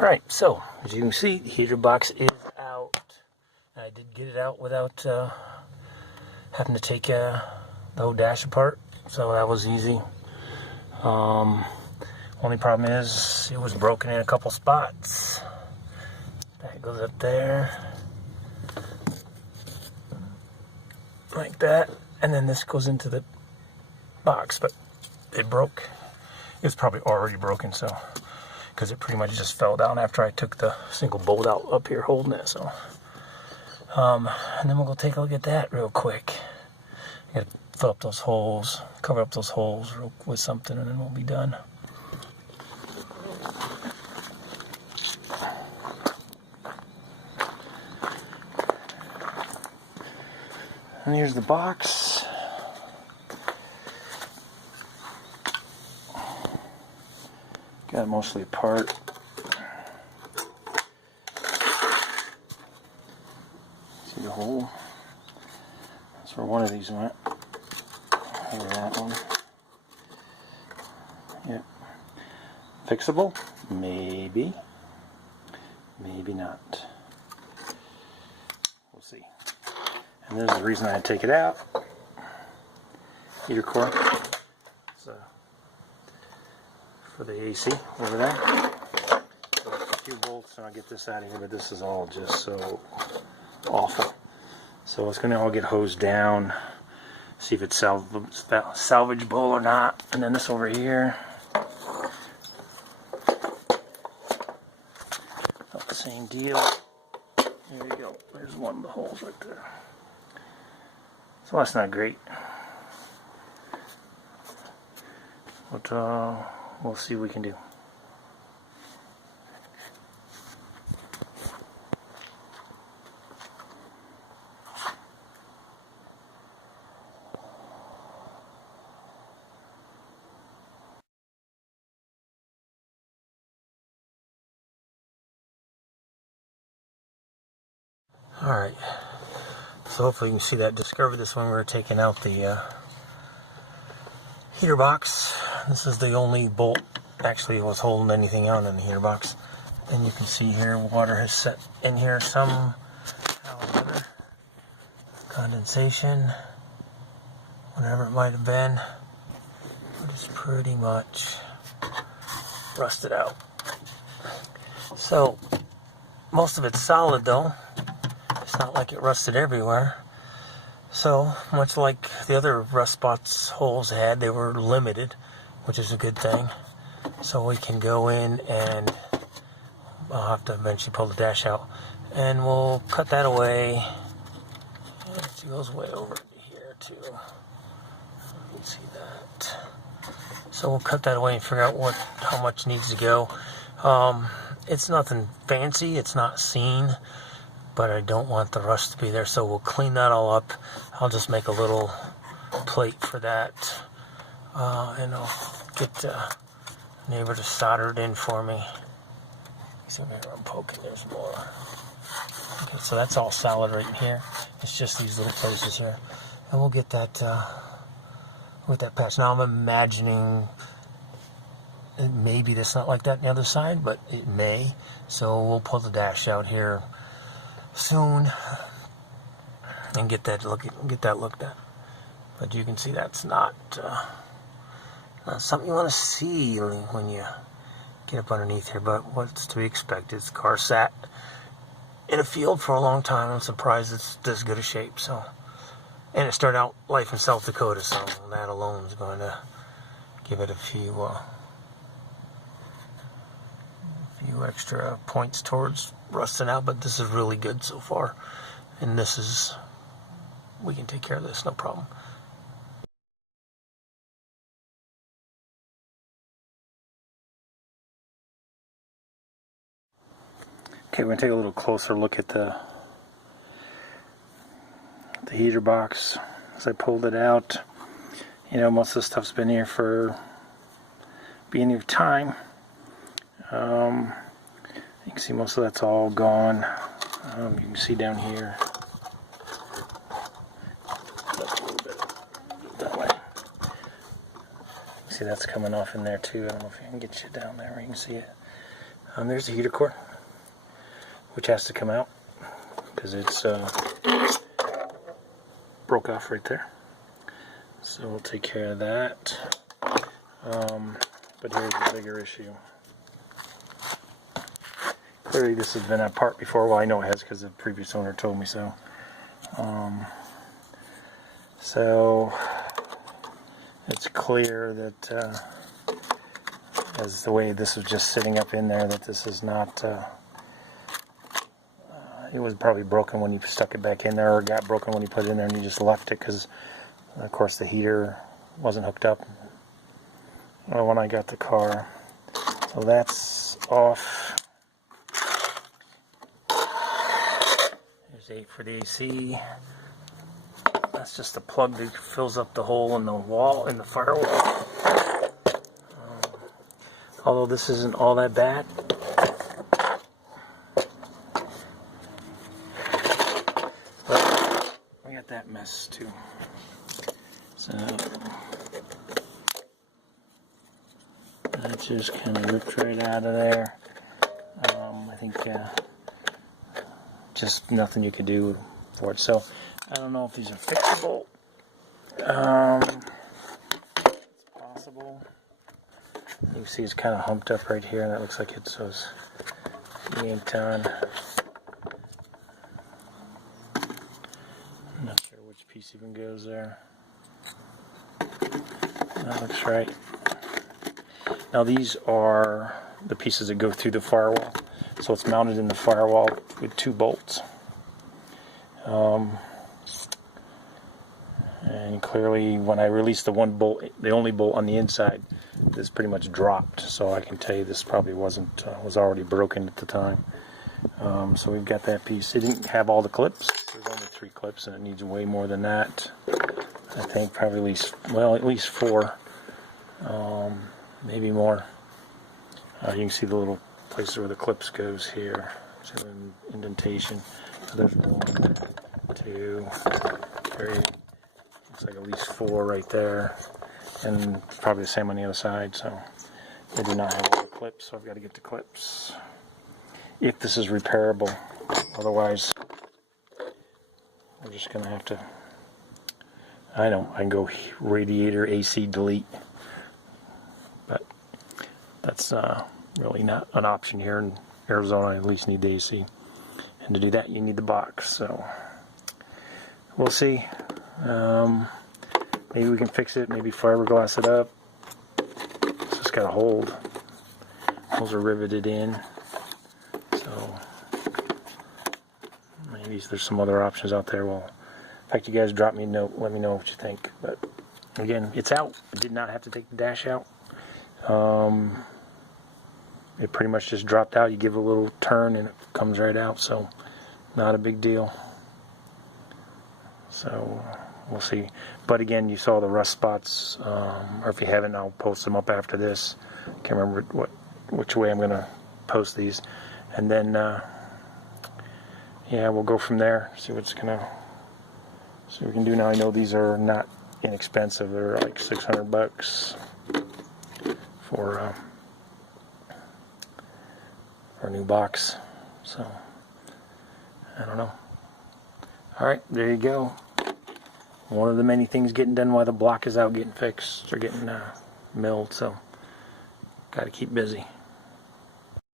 Alright, so as you can see, the heater box is out. I did get it out without having to take the whole dash apart, so that was easy. Only problem is it was broken in a couple spots. That goes up there like that, and then this goes into the box, but it broke. It was probably already broken, so because it pretty much just fell down after I took the single bolt out up here holding it. So and then we'll go take a look at that real quick. I gotta fill up those holes, cover up those holes with something, and then we'll be done. And here's the box. Got it mostly apart. See the hole? That's where one of these went. Or that one. Yep. Fixable? Maybe. Maybe not. We'll see. And there's the reason I had to take it out. Heater core. So, for the AC over there. So a few bolts and I'll get this out of here, but this is all just so awful. So it's going to all get hosed down, see if it's salvageable or not. And then this over here. Not the same deal. There you go. There's one of the holes right there. So that's not great. But we'll see what we can do. Alright, so hopefully you can see that. Discovered this when we were taking out the heater box. This is the only bolt actually was holding anything on in the heater box. And you can see here water has set in here somehow or other. Condensation, whatever it might have been. But it's pretty much rusted out. So, most of it's solid though. It's not like it rusted everywhere. So, much like the other rust spots holes had, they were limited, which is a good thing. So we can go in and I'll have to eventually pull the dash out. And we'll cut that away. It goes way over here too. You can see that. So we'll cut that away and figure out how much needs to go. It's nothing fancy, it's not seen. But I don't want the rust to be there, so we'll clean that all up. I'll just make a little plate for that, and I'll get neighbor to solder it in for me. See where I'm poking, there's more. Okay, so that's all solid right in here. It's just these little places here, and we'll get that with that patch. Now I'm imagining maybe that's not like that on the other side, but it may. So we'll pull the dash out here soon and get that looked at. But you can see that's not something you want to see when you get up underneath here. But what's to be expected? The car sat in a field for a long time. I'm surprised it's this good a shape. So, and it started out life in South Dakota, so that alone is going to give it a few extra points towards rusting out, but this is really good so far, and we can take care of this, no problem. Okay, we're going to take a little closer look at the heater box. As I pulled it out, you know, most of the stuff's been here for beginning of time. You can see most of that's all gone. You can see down here. A little bit that way. See that's coming off in there too. I don't know if I can get you down there where you can see it. There's the heater core, which has to come out because it's broke off right there. So we'll take care of that. But here's the bigger issue. Clearly this has been apart before. Well, I know it has because the previous owner told me so. So it's clear that as the way this was just sitting up in there, that this is not, it was probably broken when you stuck it back in there, or got broken when you put it in there and you just left it because, of course, the heater wasn't hooked up when I got the car. So that's off. There's 8 for the AC. That's just a plug that fills up the hole in the wall, in the firewall. Although this isn't all that bad. But we got that mess too. So that just kind of ripped right out of there. I think just nothing you could do for it. So I don't know if these are fixable. It's possible. You can see it's kind of humped up right here, and that looks like it was yanked on. I'm not sure which piece even goes there. That looks right. Now these are the pieces that go through the firewall. So it's mounted in the firewall with 2 bolts. And clearly when I released the one bolt, the only bolt on the inside, this pretty much dropped. So I can tell you this probably wasn't, was already broken at the time. So we've got that piece. It didn't have all the clips. There's only 3 clips and it needs way more than that. I think probably at least, well, at least 4. Maybe more. You can see the little places where the clips goes here. So an indentation. So there's 1, 2, 3. Looks like at least 4 right there. And probably the same on the other side. So they do not have all the clips. So I've got to get the clips. If this is repairable. Otherwise, we're just going to have to. I know, I can go radiator AC delete. But that's really not an option here in Arizona. I at least need the AC. And to do that, you need the box. So we'll see. Maybe we can fix it. Maybe fiberglass it up. It's just got to hold. Holes are riveted in. So maybe there's some other options out there. Well, in fact, you guys drop me a note. Let me know what you think. But again, it's out. I did not have to take the dash out. It pretty much just dropped out. You give it a little turn and it comes right out. So not a big deal. So we'll see. But again, you saw the rust spots. Or if you haven't, I'll post them up after this. Can't remember which way I'm going to post these. And then, yeah, we'll go from there. See what we can do now. I know these are not inexpensive. They're like $600 for a new box. So I don't know. All right, there you go. One of the many things getting done while the block is out getting fixed or getting milled. So got to keep busy.